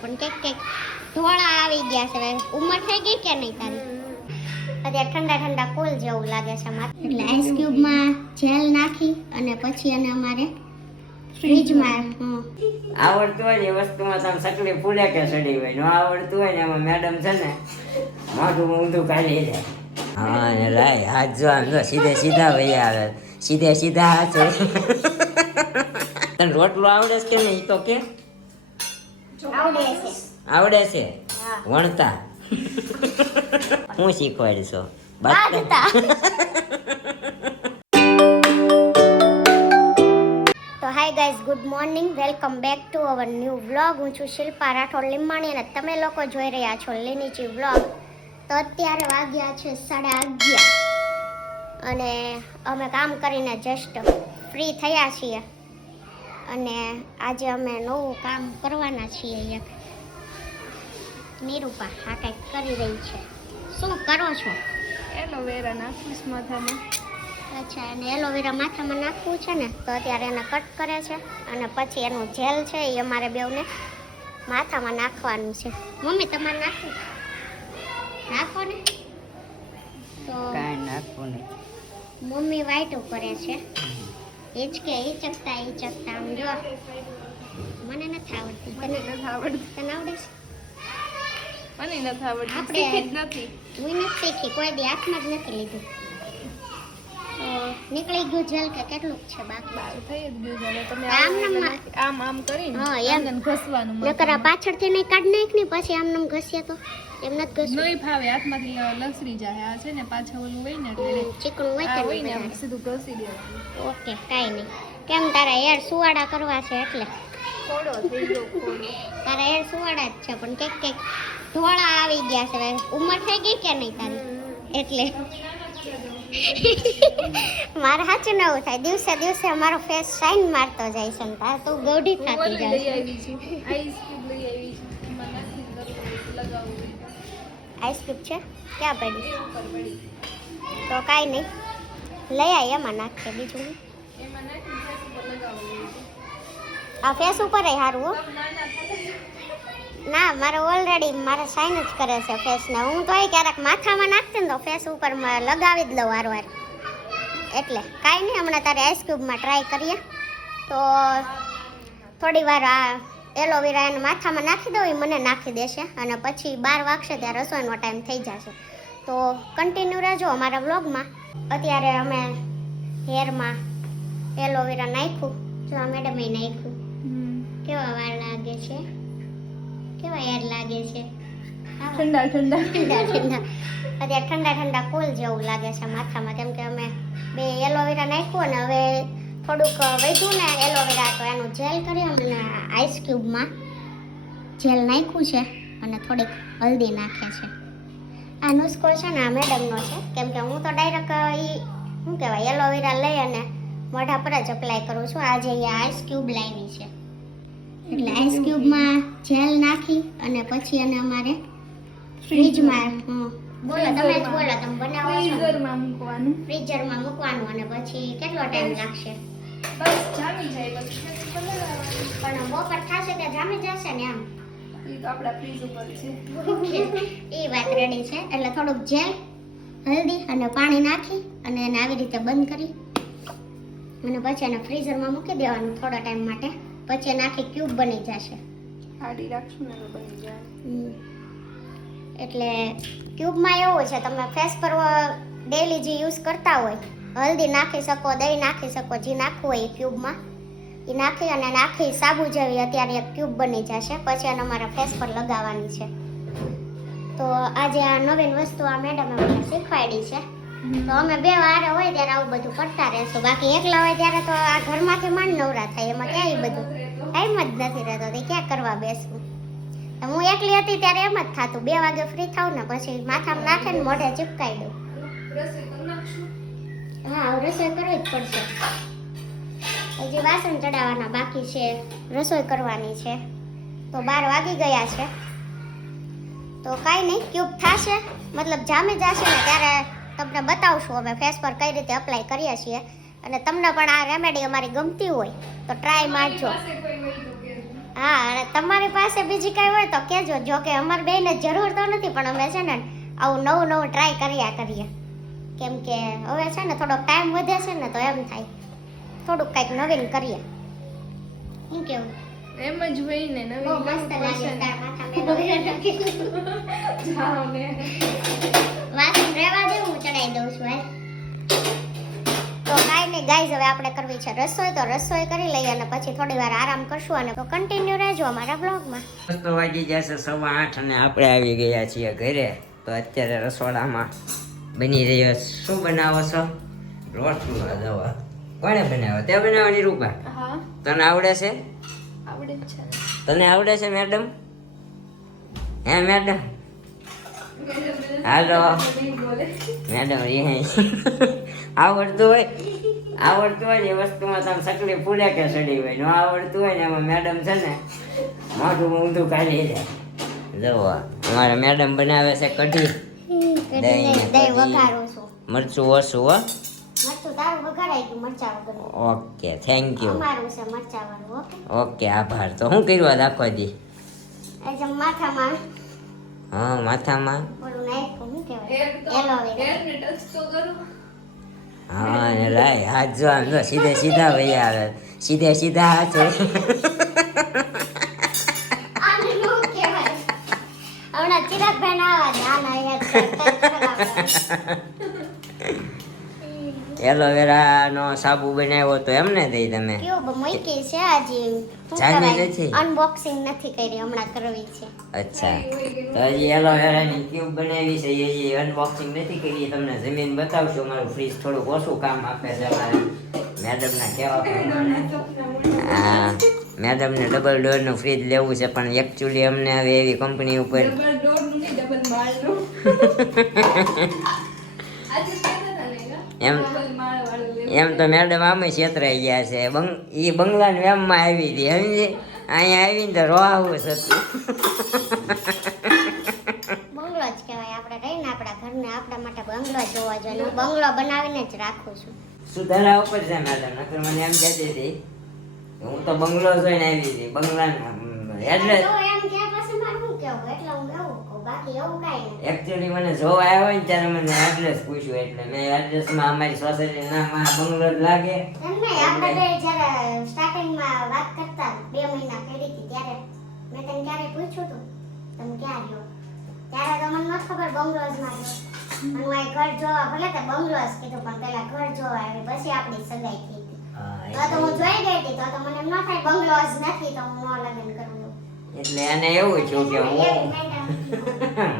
પણ કંઈક ધોળા આવી ગયા છે. ઉંમર થઈ ગઈ કે નહીં તારી? અત્યારે ઠંડા ઠંડા કુલ જેવું લાગે છે માથે. એટલે આઈસ ક્યુબમાં જેલ નાખી અને પછી એને અમારે ફ્રીજમાં આવડતું હોય ને એ વસ્તુમાં તમે સકલી ફૂલે કે સડી હોય, ન આવડતું હોય ને એમાં મેડમ છે ને મોઢું ઊંધું કાઢી જાય. હા ને રાય હાથ જો આમ જો સીધે સીધા વહી આવે, સીધે સીધા હાથ હોય. તને રોટલો આવડે છે કે નહીં? તો કે આવડે છે. આવડે છે વણતા. હું શીખવાડીશો બાજતા. તો hi guys, good morning, welcome back to our new vlog. હું છું શિલ્પા રાઠોડ લીંબાણી અને તમે લોકો જોઈ રહ્યા છો લીનીચી વ્લોગ. તો અત્યારે વાગ્યા છે 11:30 અને અમે કામ કરીને જસ્ટ ફ્રી થયા છીએ અને આજે અમે નવું કામ કરવાના છીએ. એક નિરૂપા આ કંઈક કરી રહી છે. શું કરો છો? એલોવેરા નાખીશ માથામાં. અચ્છા, અને એલોવેરા માથામાં નાખવું છે ને, તો અત્યારે એને કટ કરે છે અને પછી એનું જેલ છે એ અમારે બેઉને માથામાં નાખવાનું છે. મમ્મી તમારે નાખવું? નાખો ને. તો કાંઈ નાખવું નહીં. મમ્મી વાઈટું કરે છે. હિચકે હિચકતા આમ જો. મને નથી આવડતી. મને નથી આવડતું. તને આવડે છે? મને નથી આવડતું. આપણે શીખી જ નથી. હું નથી શીખી, કોઈ દી હાથમાં જ નથી લીધું. નીકળી ગયું જેલ કે કેટલું છે બાકી? બારું થઈ જ ગયું છે. હવે તમે આમ આમ નામ આમ કરીને હા, એમ. આંગણ ઘસવાનું. નકર આ પાછળથી નહીં કાઢ નાખ ને પછી આમ નામ ઘસીએ તો એમ નથી ઘસવું. નહીં ફાવે, હાથમાંથી લસરી જાય. આ છે ને પાછા ઓલું હોય ને એટલે ચીકણું હોય આ કે હોય ને નહીં આમ વધારે? સીધું ઘસી દેવાનું. ઓકે, કાંઈ નહીં. કેમ તારા હેર સુવાડા કરવા છે એટલે? થોડો થઈ ગયો થોડો. તારા હેર સુવાડા જ છે પણ કંઈક ધોળા આવી ગયા છે. ઉંમર થઈ ગઈ કે નહીં તારી? એટલે મારે સાચું ન એવું થાય. દિવસે દિવસે અમારો ફેસ શાઇન મારતો જાય છે ને તાર તું ગૌઢી હું થતી ઓલી જાય લઈ છે. આવી છું. આઈસ ક્યુબ લઈ આવી છું. એમાં નાખીને લગાવવું. આઈસ ક્યુબ છે ક્યાં પડી? એ ઉપર પડી. તો કાંઈ નહીં, લઈ આય એમાં નાખીએ. બીજું હું? એમાં નાખીને ફેસ ઉપર લગાવવું. આ ફેસ ઉપર સારું હો. નાના થાય. ના, મારે ઓલરેડી મારે સાઇન જ કરે છે ફેસને. હું તો ક્યારેક માથામાં નાખતી ને તો ફેસ ઉપર લગાવી જ લઉં વારવાર. એટલે કાંઈ નહીં, હમણાં તારે આઈસ ક્યુબમાં ટ્રાય કરીએ. તો થોડી વાર આ એલોવેરા એને માથામાં નાખી દઉં, એ મને નાખી દેશે અને પછી 12 વાગશે ત્યાં રસોઈનો ટાઈમ થઈ જશે. તો કન્ટિન્યુ રહેજો અમારા વ્લોગમાં. અત્યારે અમે હેરમાં એલોવેરા નાખ્યું. જો આ મેડમે નાખ્યું. કેવા વાળ લાગે છે, કેવા હેર લાગે છે. ઠંડા ઠંડા ઠંડા અત્યારે ઠંડા ઠંડા કુલ જેવું લાગે છે માથામાં, કેમ કે અમે બે એલોવેરા નાખ્યું અને હવે થોડુંક વધ્યું ને એલોવેરા તો એનું જેલ કરી અને આઈસ ક્યુબમાં જેલ નાખ્યું છે અને થોડીક હલ્દી નાખે છે. આ નુસ્ખો છે ને આ મેડમનો છે, કેમ કે હું તો ડાયરેક્ટ શું કહેવાય એલોવેરા લઈ અને મોઢા પર જ અપ્લાય કરું છું. આજે એ આઈસ ક્યુબ લાવી છે એટલે આઈસ ક્યુબમાં જેલ નાખી અને પછી એને અમારે ફ્રીજમાં બોલો તમે જ બોલો, તમે બનાવો છો ને? ફ્રીઝરમાં મૂકવાનું. ફ્રીઝરમાં મૂકવાનું અને પછી કેટલો ટાઈમ લાગશે? બસ જામી જાય પછી ફ્રીઝ ઉપર લગાવવાનું. પણ બપોર થશે ત્યાં જામી જશે ને? આમ એ તો આપણા ફ્રીઝ ઉપર છે. એ વાત રેડી છે. એટલે થોડુંક જેલ, હલ્દી અને પાણી નાખી અને એને આવી રીતે બંધ કરી અને પછી એને ફ્રીઝરમાં મૂકી દેવાનું થોડા ટાઈમ માટે. પછી એને આખી ક્યુબ બની જશે. આડી રાખશું ને એટલે બની જાય. એટલે ક્યુબમાં એવું છે, તમે ફેસ પર ડેલી જે યુઝ કરતા હોય હલ્દી નાખી શકો, દહીં નાખી શકો, જે નાખવું હોય એ ક્યુબમાં એ નાખી અને નાખી સાબુ જેવી અત્યારે એક ક્યુબ બની જશે. પછી એને અમારા ફેસ પર લગાવવાની છે. તો આજે આ નવીન વસ્તુ આ મેડમે મને શીખવાડી છે. તો અમે બે વારે હોય ત્યારે આવું બધું કરતા રહેશું. બાકી એકલા હોય ત્યારે તો આ ઘરમાંથી માંડ નવરા થાય, એમાં ક્યાંય બધું ટાઈમ જ નથી રહેતો. તે ક્યાં કરવા બેસવું? હું એકલી હતી ત્યારે એમ જ થતું, 2 વાગે ફ્રી થાવ ને પછી માથામાં નાખે ને મોઢે ચીપકાઈ દઉં. રસોઈ કરી નાખશું. હા, રસોઈ કરવી જ પડશે. હજી વાસણ ચડાવવાના બાકી છે, રસોઈ કરવાની છે. તો 12 વાગી ગયા છે. તો કાંઈ નહીં, ક્યુબ થશે મતલબ જામી જશે ને ત્યારે તમને બતાવશું અમે ફેસ પર કઈ રીતે અપ્લાય કરીએ છીએ. અને તમને પણ આ રેમેડી અમારી ગમતી હોય તો ટ્રાય મારજો. હા અને તમારી પાસે બીજી કઈ હોય તો કેજો. જો કે અમારે બેને જરૂર તો નથી પણ અમે છે ને આવું નવું નવું ટ્રાય કર્યા કરીએ. કેમ કે હવે છે ને થોડોક ટાઈમ વધે છે ને તો એમ થાય થોડુંક કંઈક નવીન કરીએ. શું કેવું? એમ જ હોય ને બહુ નવીન મસ્ત કરવું લાગે પડશે ને. તાર માથામાં એલો વેરો નાખી. જાઓ ને વાસણ રહેવા દે હું ચડાઈ દઉં છું હાલ. તો કાંઈ નહીં ગાઈઝ, હવે આપણે કરવી છે રસોઈ. તો રસોઈ કરી લઈએ અને પછી થોડી વાર આરામ કરશું અને તો કન્ટિન્યુ રહેજો અમારા બ્લોગમાં. તો વાગી જશે 8:15 અને આપણે આવી ગયા છીએ ઘરે. તો અત્યારે રસોડામાં બની રહ્યો છે. શું બનાવો છો? રોટલો દવા. કોણે બનાવ્યો? તે બનાવવાની રૂપા? હા તને આવડે છે? આવડે જ છે તને આવડે છે મેડમ? હે મેડમ? હાલો બોલે મેડમ એ આવડતું હોય ને એ વસ્તુમાં તમે સકલી ફૂલે કે સડી હોય. ન આવડતું હોય ને એમાં મેડમ છે ને મોઢું ઊંધું કાઢી જાય. જુઓ અમારા મેડમ બનાવે છે કઢી. દહીં વઘારું છું. મરચું ઓછું હો. મરચું તારું વઘારાઈ ગયું મરચા વગર. Okay thank you. અમારું છે મરચા વાળું. ઓકે ઓકે આભાર. તો શું કર્યું આખો દી? એ જે માથામાં હા માથામાં ઓલું નાખ્યું શું કહેવાય હેર તો એલોવેરા. હેર ને ટચ તો કરું. હા ને રાય હાથ જો આમ જો સીધે સીધા ભાઈ આવે. સીધે સીધા હાથ હોય. આને નો કહેવાય. હમણાં ચિરાગભાઈ ના આવે આના યાદ એલોવેરા નો સાબુ બનાવ્યો તો એમને દઈ તમે? ક્યુબ મૂકી છે હજી. જામી નથી? અનબોક્સિંગ નથી કરી, હમણાં કરવી છે. અચ્છા તો હજી એલોવેરાની ક્યુબ બનાવી છે એ અનબોક્સિંગ નથી કરી. તમને જમીન બતાવશું. મારું ફ્રીજ થોડુંક ઓછું કામ આપે છે અમારે મેડમના કહેવા પ્રમાણે. હા મેડમને ડબલ ડોરનું ફ્રીજ લેવું છે પણ એકચ્યુઅલી અમને હવે એવી કંપની ઉપર ડબલ ડોર નું નહીં ડબલ માળ નું. આજે કહેતા હતા ને એમ ડબલ માળ વાળું લેવું. એમ તો મેડમ આમે છેતરાઈ ગયા છે. એ બંગલાની વેમમાં આવી હતી સમજી. અહીંયા આવીને તો રોહાવું જ હતું. બંગલો જ કહેવાય. આપણે રહીને આપણા ઘરને આપણા માટે બંગલો જોવા જોઈએ. હું બંગલો બનાવીને જ રાખું છું. સુધારા ઉપર છે મેડમ. નકર મને એમ કહેતી હતી કે હું તો બંગલો જોઈને આવી હતી. બંગલાનું એડ્રેસ તો એમ કે પછી મારે શું કહેવું એટલે હું એવું કહું. બાકી એવું કાંઈ નથી. એકચ્યુઅલી મને જોવા આવ્યો ને ત્યારે મને એડ્રેસ પૂછ્યું એટલે મેં એડ્રેસમાં અમારી સોસાયટી નામ બંગલો જ લાગે. એમ નહીં, આપણે બે જ્યારે સ્ટાર્ટિંગમાં વાત કરતા 2 મહિના કરી હતી ત્યારે મેં તને ક્યારે પૂછ્યું હતું તમે ક્યાં રહ્યો? ત્યારે તો મને નથી ખબર બંગલોઝમાં રહ્યો. અને હું આ ઘર જોવા ભલે તો બંગલોઝ કીધું પણ પેલા ઘર જોવા આવી પછી આપણી સગાઈ થઈ હતી. હા, તો હું જોઈ ગઈ હતી તો મને એમ ન થાય બંગલોઝ નથી તો હું ન લગ્ન કરું એવું. એટલે એને એવું થયું કે એવી હું mentality.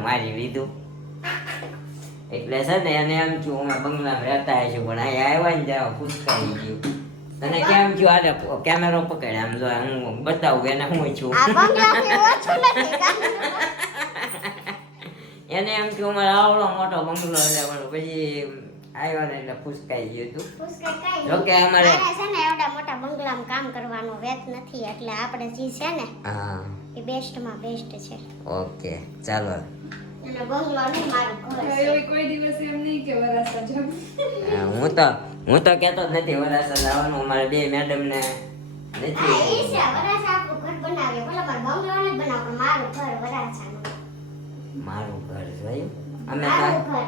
મારી લીધું એટલે છે ને એને એમ થયું અમે બંગલામાં રહેતા હશું પણ અહીંયા આવ્યા ને ત્યાં પૂછતાઈ ગયું. તને કેમ થયું? આજે કેમેરો પકડે આમ જો હું બતાવું એને હું છું. આ બંગલાથી ઓછું નથી કાં? એને એમ થયું અમારે આવડો મોટો બંગલો છે પણ પછી આવ્યો ને એટલે ફૂસકાઈ ગયું હતું. પુષ્કળ કાંઈ જો કે અમારે મારે છે ને એવડા મોટા બંગલામાં કામ કરવાનો વેત નથી એટલે આપણે જે છે ને હા એ બેસ્ટમાં બેસ્ટ છે. ઓકે ચાલો. અને બંગલો નહીં મારું ઘર છે. એવી કોઈ દિવસ એમ નહીં કે વરાસા જવું. હા, હું તો કહેતો જ નથી વરાસા જવાનું. અમારે બે મેડમ ને નથી. હા, ઈ છે વરાછા આપણું ઘર બનાવીએ ભલે પણ બંગલો નથી બનાવવો પણ મારું ઘર વરાછાનું. મારું ઘર જોયું અમે મારું તો ઘર.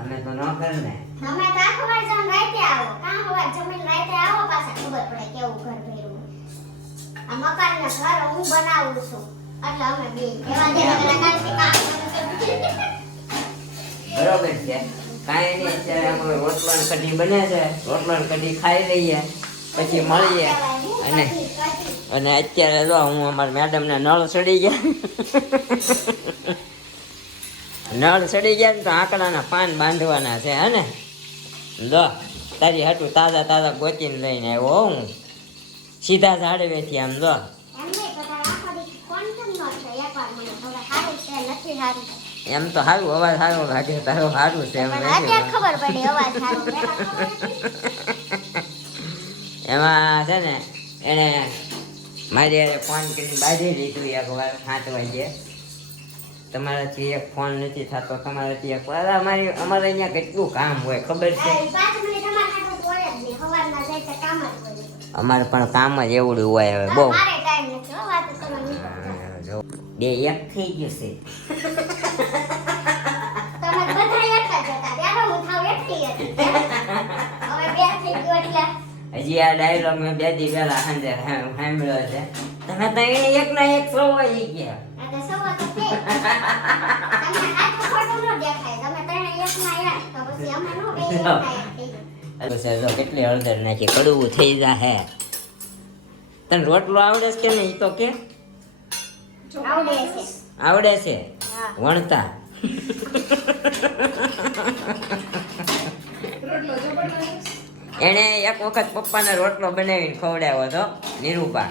અમે તો ન કર ને. તમે તો આખો વાર જમ રાતે આવો કાં હવાર જમીન રાતે આવો પાછા ખબર પડે કેવું ઘર ભર્યું. આ મકાનના ઘર હું બનાવું છું એટલે અમે બે એવા દેવાના કાલથી કામ કરું. બરોબર છે કાંઈ નહીં. અત્યારે અમે રોટલાની કઢી બને છે. રોટલાની કઢી ખાઈ લઈએ પછી મળીએ. અને અત્યારે જો હું અમારા મેડમને નળ ચડી ગયા. નળ ચડી ગયા ને તો આંકડાના પાન બાંધવાના છે હે ને. લો તારી હાટું તાજા તાજા ગોતીને લઈને આવ્યો હું સીધા ઝાડવેથી આમ લો. એમ નહીં બધા આખો દી કોણ કેમ ન છે એકવાર મને હવે સારું છે નથી સારું. એમ તો સારું અવાજ સારો લાગે તારો સારું છે એમ પણ નથી. અત્યારે ખબર પડી અવાજ સારો પહેલા ખબર હતી. એમાં છે ને એને મારી હારે ફોન કરીને બાંધી લીધું એક વાર 7 વાગે. તમારાથી એક ફોન નથી થતો તમારાથી એક વાર અમારે અહીંયા કેટલું કામ હોય ખબર છે. આ 5 મિનિટ અમારે હાટું હોય જ નહીં સવારના જાય તો કામ જ હોય. અમારે પણ કામ જ એવડું હોય હવે બહુ. મારે ટાઈમ નથી હો વાત કરો. બે એક થઈ ગયું છે. તમે બધા એક જ હતા ત્યારે હું થાવ એકલી હતી હવે બે થઈ ગયું એટલે હજી આ ડાયલોગ મેં 2 દી પહેલા સાંજે સાંભળ્યો છે. તમે તો એકના એક સો વહી ગયા. અને સવા તો તે તમને આખું ખોટું ન દેખાય તમે ત્રણે એકમાં એક તો પછી અમે નો બે એકના એક થઈ ગયા. પછી જો કેટલી હળદર નાખી કડવું થઈ જાહે. તને રોટલો આવડે છે કે નહીં ઈ તો કે આવડે છે આવડે છે હા વણતા. રોટલો જબરદસ્ત. એણે એક વખત પપ્પાને રોટલો બનાવીને ખવડાવ્યો હતો નિરૂપા.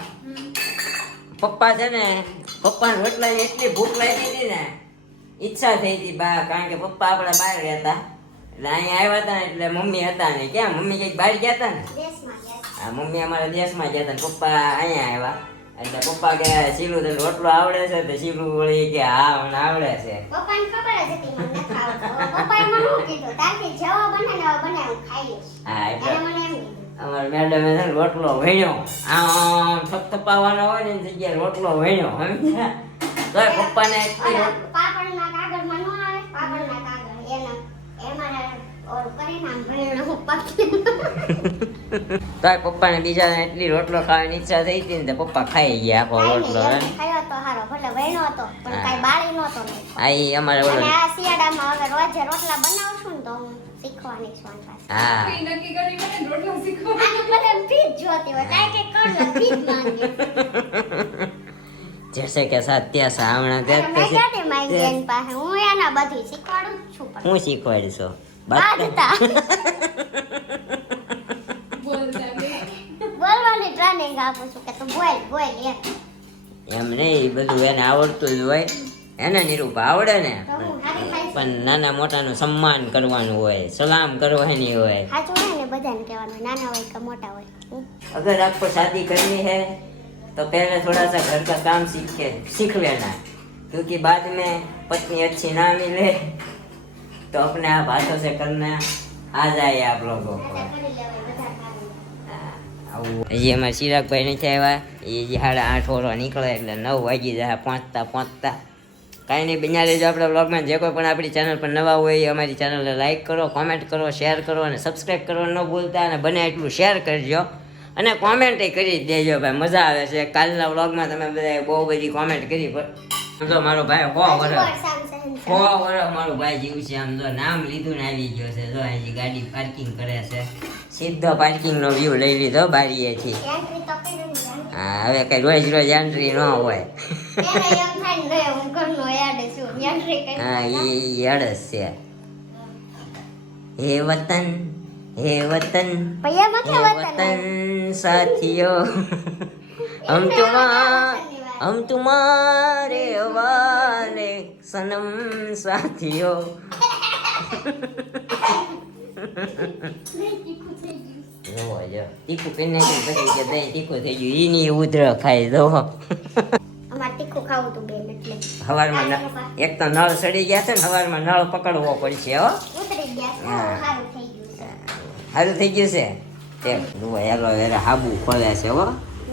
પપ્પા છે ને પપ્પાને રોટલાની એટલી ભૂખ લાગી હતી ને ઈચ્છા થઈ હતી બા કારણ કે પપ્પા આપણા બહાર રહેતા એટલે અહીંયા આવ્યા હતા ને એટલે મમ્મી હતા ને ક્યાં મમ્મી કંઈક બહાર ગયા હતા ને દેશમાં ગયા હા મમ્મી અમારા દેશમાં ગયા હતા ને પપ્પા અહીંયા આવ્યા એટલે પપ્પા કે શીલું તને રોટલો આવડે છે તો શીલું વળી કે હા મને આવડે છે. પપ્પાને ખબર જ હતી મને નથી આવડતો પપ્પાએ મને શું કીધું તારથી જેવો બને ને એવો બનાવીને ખાઈ લઈશ હા એને એટલે મને એમ કીધું અમારા મેડમે છે ને રોટલો વણ્યો આમ થપથપાવાનો હોય ને એની જગ્યાએ રોટલો વણ્યો સમજ્યા તો પપ્પાને એટલી ઓલા પાપડના કાગળમાં નો આવે પાપડના કાગળ એમાં ઓલું કરીને આમ ભેણું પાકી તો પપ્પાને બીજાને એટલી રોટલો ખાવાની ઈચ્છા થઈ હતી ને તો પપ્પા ખાઈ ગયા આખો રોટલો હે. ખાયો તો હારો ભલે વહેણો હતો પણ હા. કાંઈ બાળી નહોતો નહીં આ ઈ અમારે ઓલો અને આ શિયાળામાં હવે રોજે રોટલા બનાવશું ને તો હું શીખવાની છું આની પાસે હા કઈ નક્કી કરી મને રોટલો શીખવો. આની ભલે ભીજ જોતી હોય કાંઈ કંઈક કર લે ભીજ માંગે જૈસે કે સત્ય સાવણા અને મેં ક્યાંથી માંગી એની પાસે હું એના બધી શીખવાડું જ છું પણ હું શીખવાડીશો બાંધતા બોલતા નહીં. બોલવાની ટ્રેનિંગ આપું છું કે તું બોલ બોલ એમ એમ નહીં બધું એને આવડતું જ હોય એને નિરૂપા આવડે ને તો હું હારી ખાઈશ પણ નાના મોટાનું સન્માન કરવાનું હોય સલામ કરવાની હોય. સાચું હોય ને બધાને કહેવાનું નાના હોય કે મોટા હોય अगर आपको शादी करनी है तो पहले थोड़ा सा घर का काम सीख लेना क्योंकि बाद में पत्नी अच्छी ना मिले तो अपने आप हाथों से करना आ जाए आप लोगों को. કરી લેવાય બધા કામ હજી અમારે ચિરાગભાઈ નથી આવ્યા એ 8:30 ઓરો નીકળે એટલે 9 વાગી જાય પહોંચતા કાંઈ નહીં બન્યા રહેજો આપણા બ્લોગમાં. જે કોઈ પણ આપણી ચેનલ પર નવા હોય એ અમારી ચેનલને લાઈક કરો કોમેન્ટ કરો શેર કરો અને સબસ્ક્રાઈબ કરવાનું ન ભૂલતા અને બને એટલું શેર કરજો અને કોમેન્ટ કરી જ દેજો ભાઈ મજા આવે છે. કાલના બ્લોગમાં તમે બધાએ બહુ બધી કોમેન્ટ કરી પણ જો મારો ભાઈ 100 વર્ષ મારો ભાઈ જીવ છે આમ જો નામ લીધું ને આવી ગયો છે જો અહીંથી ગાડી પાર્કિંગ કરે છે સીધો પાર્કિંગનો વ્યૂ લઈ લીધો બારીએથી. એન્ટ્રી તો કરી ને હા હવે કઈ રોજ રોજ એન્ટ્રી ન હોય. એને એમ થાય ને હું ઘરનો યાદ છું એન્ટ્રી કરી હા એ અડસ છે. હે વતન ભૈયા મત હે વતન સાથીઓ हम तुम्हारे वाले सनम साथियो. જોવો જો તીખું પીને પછી કે દહીં તીખું થઈ ગયું ઈની ઉધર ખાઈ દો. અમાર તીખું ખાવું તું બેન એટલે સવારમાં એક તો નળ સડી ગયા છે ને સવારમાં નળ પકડવો પડશે હો. ઉતરી ગયા છે. હા. સારું થઈ ગયું છે સારું થઈ ગયું છે તે જુઓ એલોવેરા હાબુ ખોલે છે હો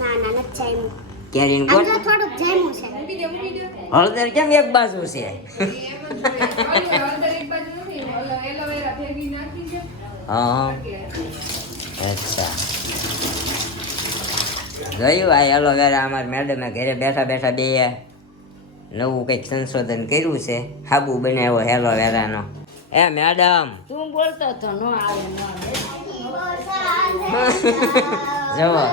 ના ના નથી જામ્યું કેરીન આમ કોટ જો થોડુંક જામ્યું છે મૂકી દે, મૂકી દે. હળદર કેમ એક બાજુ છે. એમ જ હોય. હળદર એક બાજુ નથી, ઓલો એલોવેરા ભેગી નાખી છે. હા એટલે અચ્છા જોયું આ એલોવેરા અમારા મેડમે ઘરે બેઠા બેઠા બે નવું કંઈક સંશોધન કર્યું છે હાબુ બનાવ્યો એલોવેરાનો. એ મેડમ તું બોલતો તો નો આવે જુઓ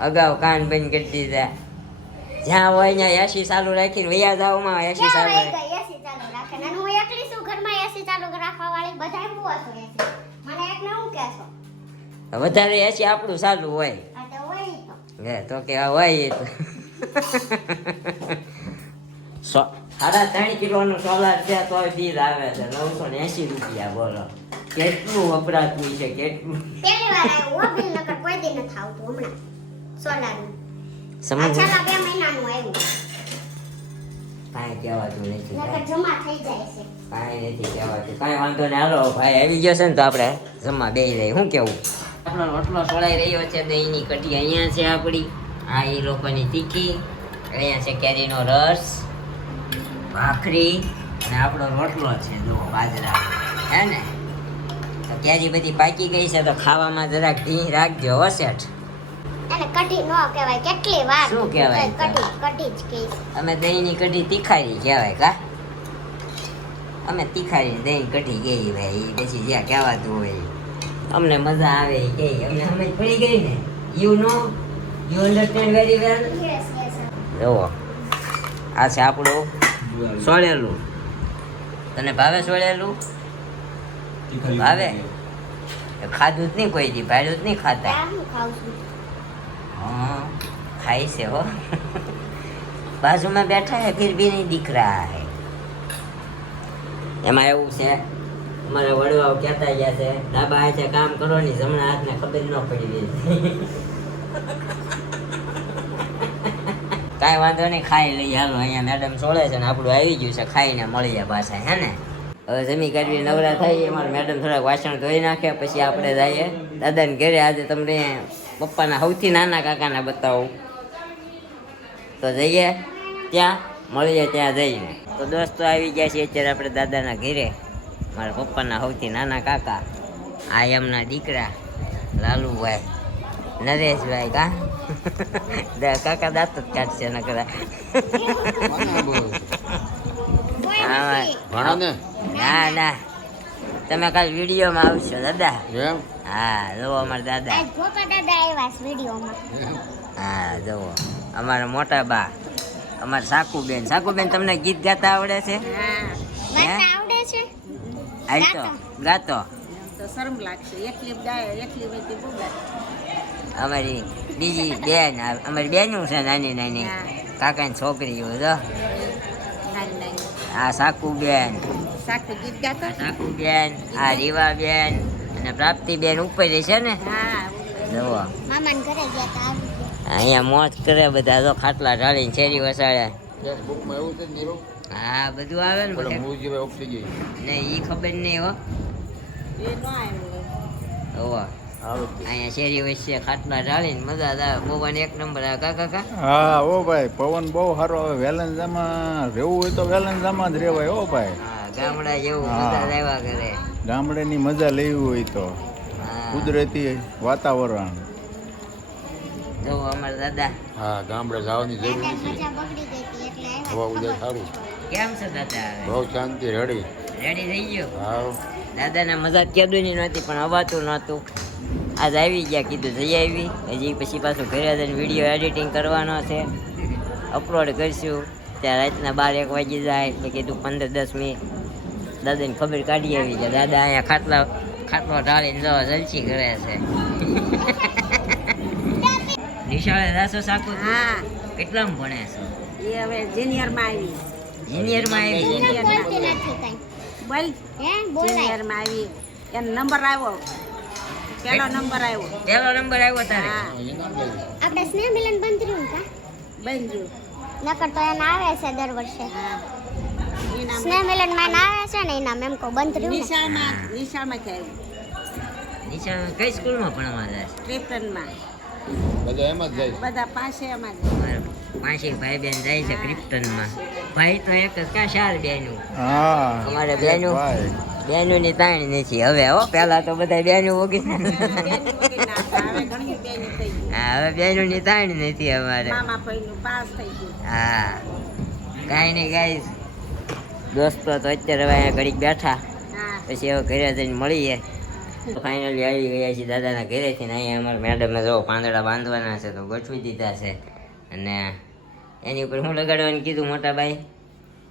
અગાઉ કાન બંધ કરી દીધા જ્યાં હોય ત્યાં એસી ચાલુ રાખીને વૈયા જાવમાં એસી ક્યાં ચાલુ વહી રાખી. ગઈ એસી ચાલુ રાખે ને હું એકલી છું ઘરમાં એસી ચાલુ રાખવા વાળી બધાય હું હતો એસી મને એકને હું કહેશો વધારે એસી આપણું ચાલુ હોય આ તો હોય તો તો કે આ હોય એ તો 3.5 કિલોનું સોલાર છે તો બિલ આવે છે 980 રૂપિયા. બોલો કેટલું વપરાતું છે કેટલું પહેલી વાર આવ્યું હો બિલ નકર કોઈ દી નથી આવતું હમણાં સોલારનું આ સમજ છેલ્લા 2 મહિનાનું આવ્યું કાંઈ કહેવાતું નથી નકર જમા થઈ જાય છે કાંઈ નથી કહેવાતું કાંઈ વાંધો નહીં હાલો ભાઈ આવી ગયો છે ને તો આપણે જમવા બેસી જઈએ શું કેવું. આપણો રોટલો સોળાઈ રહ્યો છે દહીંની કઢી અહીંયા છે આપણી આ એ લોકોની તીખી અહીંયા છે કેરીનો રસ, ભાખરી અને આપણો રોટલો છે જો બાજરા, હે ને? તો કેરી બધી પાકી ગઈ છે તો ખાવામાં જરાક ઢીંચ રાખજો હો શેઠ. અને કઢી નો કહેવાય, કેટલી વાર શું કહેવાય? કઢી જ કહીશ. અમે દહીંની કઢી તીખારી કહેવાય કા? અમે તીખારી દહીં કઢી ગઈ ભાઈ, પછી જ્યાં કહેવાતું હોય અમને મજા આવે એ કહી, અમને સમજ પડી ગઈ ને. You know, you understand very well. Yes yes. જુઓ આ છે આપણું સોળેલું. તને ભાવે સોળેલું? ભાવે? ખાધું જ નહીં કોઈ દી, ભાડું જ નહીં ખાતા. હું ખાઉં છું. हाँ खाई से हो बाजू में बैठा है फिर भी नहीं दिख रहा है. એમાં એવું છે અમારા વડવાઓ કહેતા ગયા છે ડાબા હાથે કામ કરો ને જમણા હાથને ખબર ન પડી રહી. કાંઈ વાંધો નહીં, ખાઈ લઈએ હાલો. અહીંયા મેડમ સોળે છે ને આપણું આવી ગયું છે, ખાઈને મળીએ પાછા, હે ને? હવે જમી કાઢવી નવરા થઈએ, અમારા મેડમ થોડાક વાસણ ધોઈ નાખે પછી આપણે જઈએ દાદાને ઘરે. આજે તમને પપ્પાના સૌથી નાના કાકાને બતાવું તો જઈએ ત્યાં, મળીએ ત્યાં જઈને. તો દોસ્તો આવી ગયા છે અત્યારે આપણે દાદાના ઘરે. મારા પપ્પાના સૌથી નાના કાકા, આ એમના દીકરા લાલુભાઈ, નરેશભાઈ. કા કાકા દાંત જ કાઢશે ન કરા. ના ના, તમે કાલ વિડીયોમાં આવશો દાદા. હા જોવો અમારા દાદા. આજ ગોપા દાદા આવ્યા છે વિડીયોમાં. હા જોવો અમારા મોટા બા, અમારા સાકુબેન. સાકુબેન તમને ગીત ગાતા આવડે છે? વાર્તા આવડે છે? હાલ તો ગાતો. તો શરમ લાગશે, એકલી ગાય એકલી વચ્ચે બોલાય. અમારી બીજી બેન, અમારી બેનું છે નાની નાની, કાકાની છોકરીઓ જો. નાની નાની આ સાકુબેન, સાકુ ગીત ગાતા. સાકુબેન, આ રીવાબેન અને પ્રાપ્તિબેન ઉપર છે ને. હા જુઓ મામાને ઘરે ગયા તા આવી ગયા. અહીંયા મોજ કરે બધા, જો ખાટલા ઢાળીને શેરી વસાડે. ફેસબુકમાં એવું છે ને નીરવ? હા બધું આવે ને પેલા બધે. મૂળજીભાઈ ઓક્સિજન. નહીં ઈ ખબર નહીં હો. એ ન આવ્યું. હોવા અહીંયા શેરી વચ્ચે ખાટલા ઢાળીને મજા આવે. પવન એક નંબર આવે કા કાકા? હા ઓ ભાઈ, પવન બહુ સારો આવે. વેલંજામાં રહેવું હોય તો વેલંજામાં જ રહેવાય હો ભાઈ. હા ગામડા જેવું હા. મજા જ આવ્યા કરે. ગામડેની મજા લેવી હોય તો હા કુદરતી વાતાવરણ. જો અમારા દાદા હા, ગામડે જવાની જરૂર દાદાની નથી. મજા બગડી ગઈ હતી એટલે આવ્યા. હવા ઉદય સારું, કેમ છે દાદા? હવે બહુ શાંતિ રેડી. રેડી થઈ ગયો? હા દાદાને મજા કીધું નહોતી પણ અવાતું નહોતું. આજ આવી ગયા, કીધું જઈ આવી. હજી પછી પાછું ઘરે જઈને વિડીયો એડિટિંગ કરવાનો છે, અપલોડ કરીશું. ત્યાં રાતના 12-1 વાગી જાય એટલે કીધું 15-10 મિનિટ દાદાને ખબર કાઢી આવી છે. દાદા અહીંયા ખાટલો ઢાળીને જવા જલસી કરે છે. નિશાળે જાશો સાકુ? હા કેટલામાં ભણે છો? એ હવે જુનિયરમાં આવી. જુનિયરમાં આવી? એને બોલતી નથી કાંઈ. બોલ હે બોલાય. જુનિયરમાં આવી. એનો નંબર આવ્યો, પહેલો નંબર આવ્યો. પહેલો નંબર આવ્યો તારે? હા આપણે સ્નેહ મિલન બંધ રહ્યું કા? બન્યું. નકર તો એને આવે છે દર વર્ષે. હા એના સ્નેહ મિલન માં આવે છે ને એના મેમ કો બંધ રહ્યું ને. નિશાળમાંથી આવ્યું. નિશાળ કઈ સ્કૂલમાં ભણવા જાય છે? ક્રિપ્ટનમાં બધા એમ જ જાય. બધા પાસે એમાં જ. પાંચેક ભાઈ બેન જાય છે ક્રિપ્ટનમાં. ભાઈ તો એક જ ક્યાં 4 બેનું. હા અમારે બેનું ભાઈ. બેનુંની તાણ નથી હવે હો. પહેલા તો બધા બેનું ઓગી. બેન મૂકી નાખતા. હવે ઘણી બેન થઈ ગઈ. હા હવે બેનુંની તાણ નથી અમારે. મામા ભાઈનું પાસ થઈ ગયું. હા કાંઈ નહીં ગાઈસ, દોસ્તો તો અત્યારે હવે અહીંયા ઘડીક બેઠા, હા પછી હવે ઘરે જઈને મળીએ. તો ફાઇનલી આવી ગયા છીએ દાદાના ઘરેથી ને અહીંયા અમારા મેડમે જો પાંદડા બાંધવાના છે તો ગોઠવી દીધા છે. અને એની ઉપર હું લગાડવાનું કીધું મોટા ભાઈ?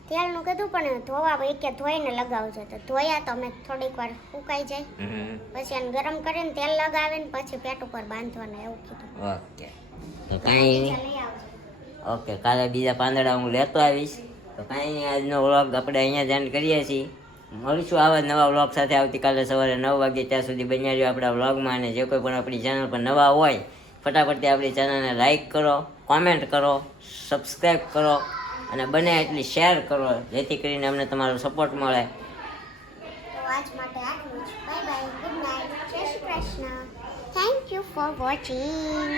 તેલનું કીધું પણ ધોવા એકે ધોઈને લગાવજો તો ધોયા તો અમે થોડીક વાર સુકાઈ જાય પછી એને ગરમ કરીને તેલ લગાવીને પછી પેટ ઉપર બાંધવાના એવું કીધું. ઓકે તો કાંઈ નહીં. લઈ આવજો. ઓકે કાલે બીજા પાંદડા હું લેતો આવીશ. તો કાંઈ નહીં, આજનો વ્લોગ આપણે અહીંયા જ એન્ડ કરીએ છીએ. મળીશું આવા નવા વ્લોગ સાથે આવતીકાલે સવારે 9 વાગે. ત્યાં સુધી બન્યા રહ્યો આપણા વ્લોગમાં. અને જે કોઈ પણ આપણી ચેનલ પર નવા હોય ફટાફટથી આપણી ચેનલને લાઈક કરો, કોમેન્ટ કરો, સબસ્ક્રાઈબ કરો અને બને એટલી શેર કરો જેથી કરીને અમને તમારો સપોર્ટ મળે. તો આજ માટે આટલું જ. બાય બાય, ગુડ નાઇટ, જય Shri Krishna. Thank you for watching.